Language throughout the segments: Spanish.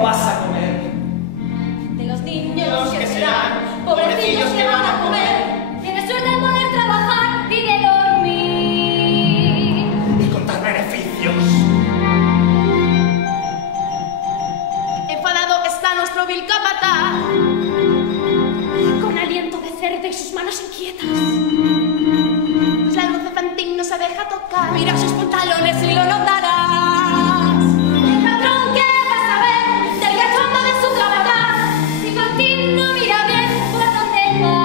no vas a comer. De los niños que serán, pobrecillos que van a comer. Tienes suerte de poder trabajar y de dormir. Y contar beneficios. Enfadado está nuestro vil capataz, con aliento de cerdo y sus manos inquietas. Pues la luz de Fantín no se deja tocar. Mira sus pantalones y lo notarás. El patrón que va a saber del cachondo de su capataz, si Fantín no mira bien por dónde va.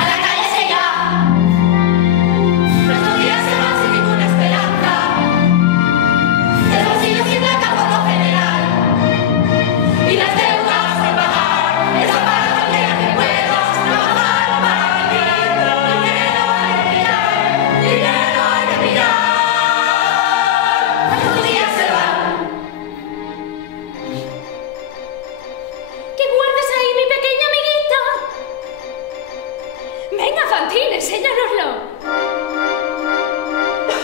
A la calle se irá. Nuestros días se van sin ninguna esperanza. El bolsillo siempre acaba por lo general. Y las deudas por pagar, esa para cualquiera que puedas trabajar para vivir. Dinero hay que pillar, dinero hay que pillar. Estos días se van. ¿Qué guardas ahí, mi pequeña amiguita? Venga, Fantín, enséñanoslo.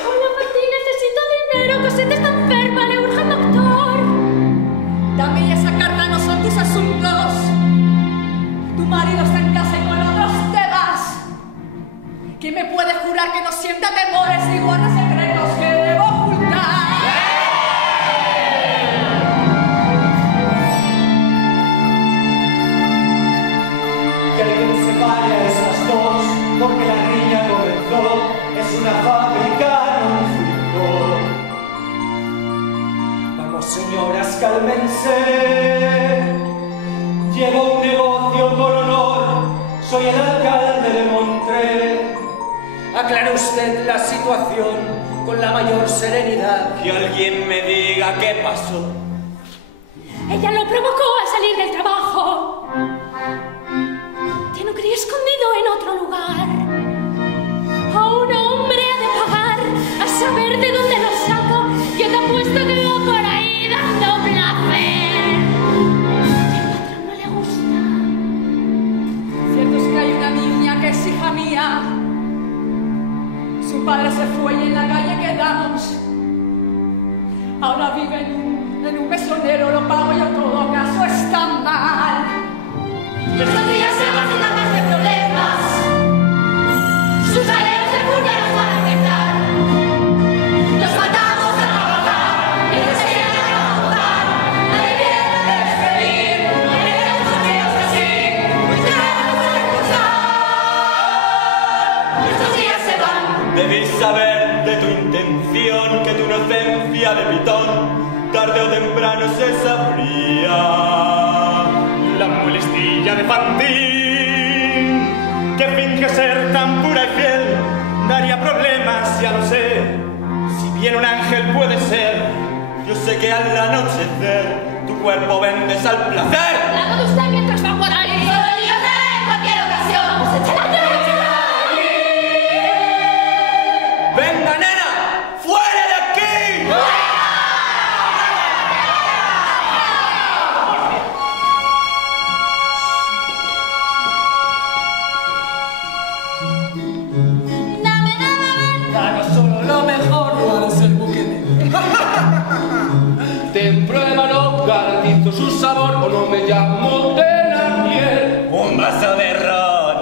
Hola, Fantín, necesito dinero. Cosette está enferma, le urge al doctor. Dame y esa carta no son tus asuntos. Tu marido está en casa y con otros te vas. ¿Quién me puede jurar que no sienta temores y guarda secretos que debo ocultar? Que alguien separe a esas dos, porque la niña comenzó, es una fábrica, no un circo. Vamos, señoras, cálmense. Llevo un negocio por honor, soy el alcalde de Montré. Aclare usted la situación con la mayor serenidad. Que alguien me diga qué pasó. Ella lo provocó al salir del trabajo. Tiene un crío escondido en otro lugar. A un hombre ha de pagar a saber de dónde lo saca. Yo te apuesto que va por ahí dando placer. Y al patrón no le gusta. Cierto es que hay una niña que es hija mía. Su padre se fue y en la calle quedamos. Ahora vive en un mesonero, lo pago y en todo caso está mal. Estos días se van sin nada más de problemas. Sus aleros de furia nos van a afectar. Nos matamos a trabajar y nos quieren acabar. Nadie viene a despedir, no queremos amigos así. Nos queremos expulsar. Estos días se van. Debéis saber de tu intención que tu inocencia de pitón tarde o temprano se sabría. La molestilla de Fantín, que finge ser tan pura y fiel, daría problemas, ya lo sé. Si bien un ángel puede ser, yo sé que al anochecer tu cuerpo vendes al placer. Hablando de usted mientras va por ahí. Solo líos en cualquier ocasión. ¡Se echa la llave! ¡Venga, nena! ¡Fuera de aquí! Danos solo lo mejor, no hagas el buquete. Ten pruébalo, garantizo su sabor o no me llamo Thénardier. Un vaso de ron.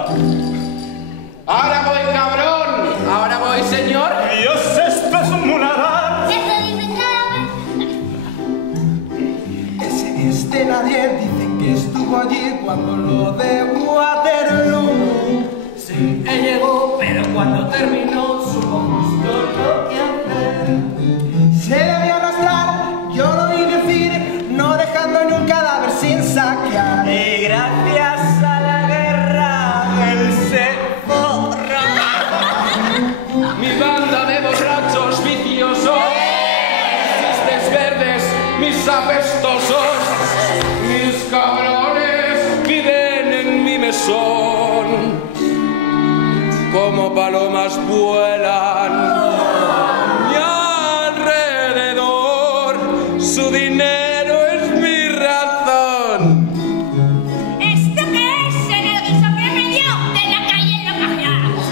Ahora voy, cabrón. Ahora voy, señor. Dios, esto es un muladar. Ese es Thénardier, dicen que estuvo allí cuando lo de Waterloo. Sí, él llegó, pero cuando terminó supo justo lo que hacer. Se le vio arrastrar, yo lo vi decir, no dejando ni un cadáver sin saquear. Y gracias a la guerra, él se borra. Mi banda de borrachos viciosos, mis cisnes verdes, mis apestosos, mis cabrones viven en mi mesón, como palomas vuelan. Y alrededor su dinero es mi razón. ¿Esto qué es? En el aviso que me dio de la calle lo cajeamos.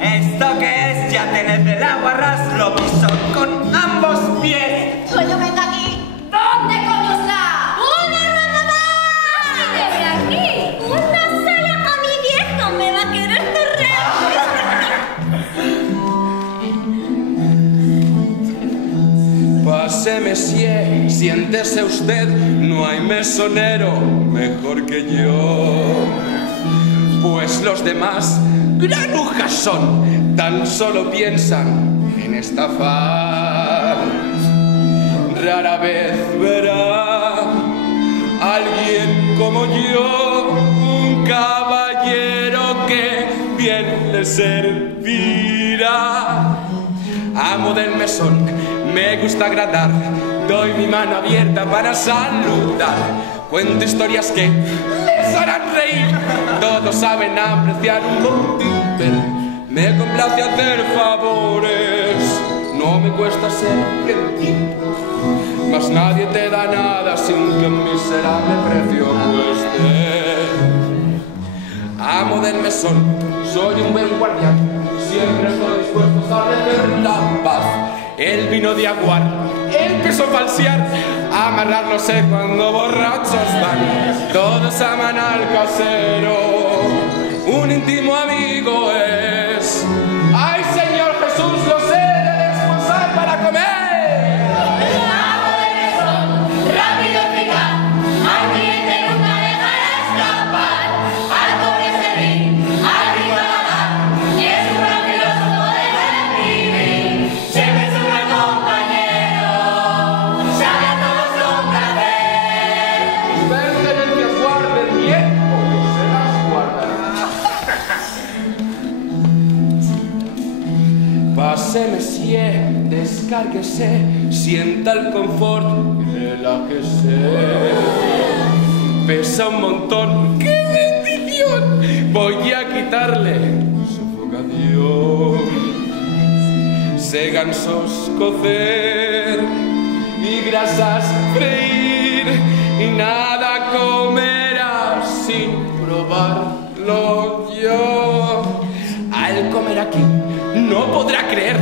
¿Esto qué es? Ya tenés el agua ras, lo piso con ambos pies. Coño, venga aquí. siéntese usted, no hay mesonero mejor que yo. Pues los demás granujas son, tan solo piensan en estafar. Rara vez verá alguien como yo, un caballero que bien le servirá. Amo del mesón, me gusta agradar, doy mi mano abierta para saludar. Cuento historias que les harán reír, todos saben apreciar un buen timbre. Me complace hacer favores, no me cuesta ser gentil, mas nadie te da nada sin que un miserable precio cueste. Amo del mesón, soy un buen guardián, siempre estoy dispuesto a establecer la paz. El vino de aguar, empezó a falsear, a amarrar no sé cuando borrachos van. Todos aman al casero, un íntimo amigo es. ¡Ay, Señor Jesús, lo sé de desposar para comer! Páseme cien, descárguese, sienta el confort, relájese. Pesa un montón, ¡qué bendición! Voy a quitarle sofocación. Sé gansos cocer y grasas freír, y nada comerá sin probarlo yo. Al comer aquí no podrá creer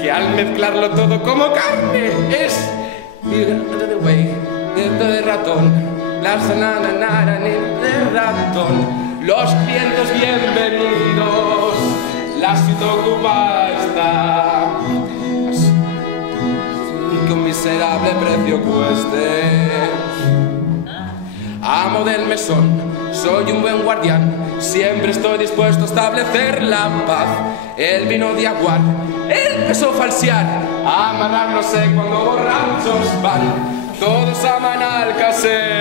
que al mezclarlo todo como carne es hígado de ratón, la sanana de ratón. Los clientes bienvenidos, la ciudad ocupada está, y que un miserable precio cueste. Amo del mesón, soy un buen guardián, siempre estoy dispuesto a establecer la paz. El vino de aguar, empezó a falsear, a amarrar no sé cuando borrachos van. Todos aman al casero,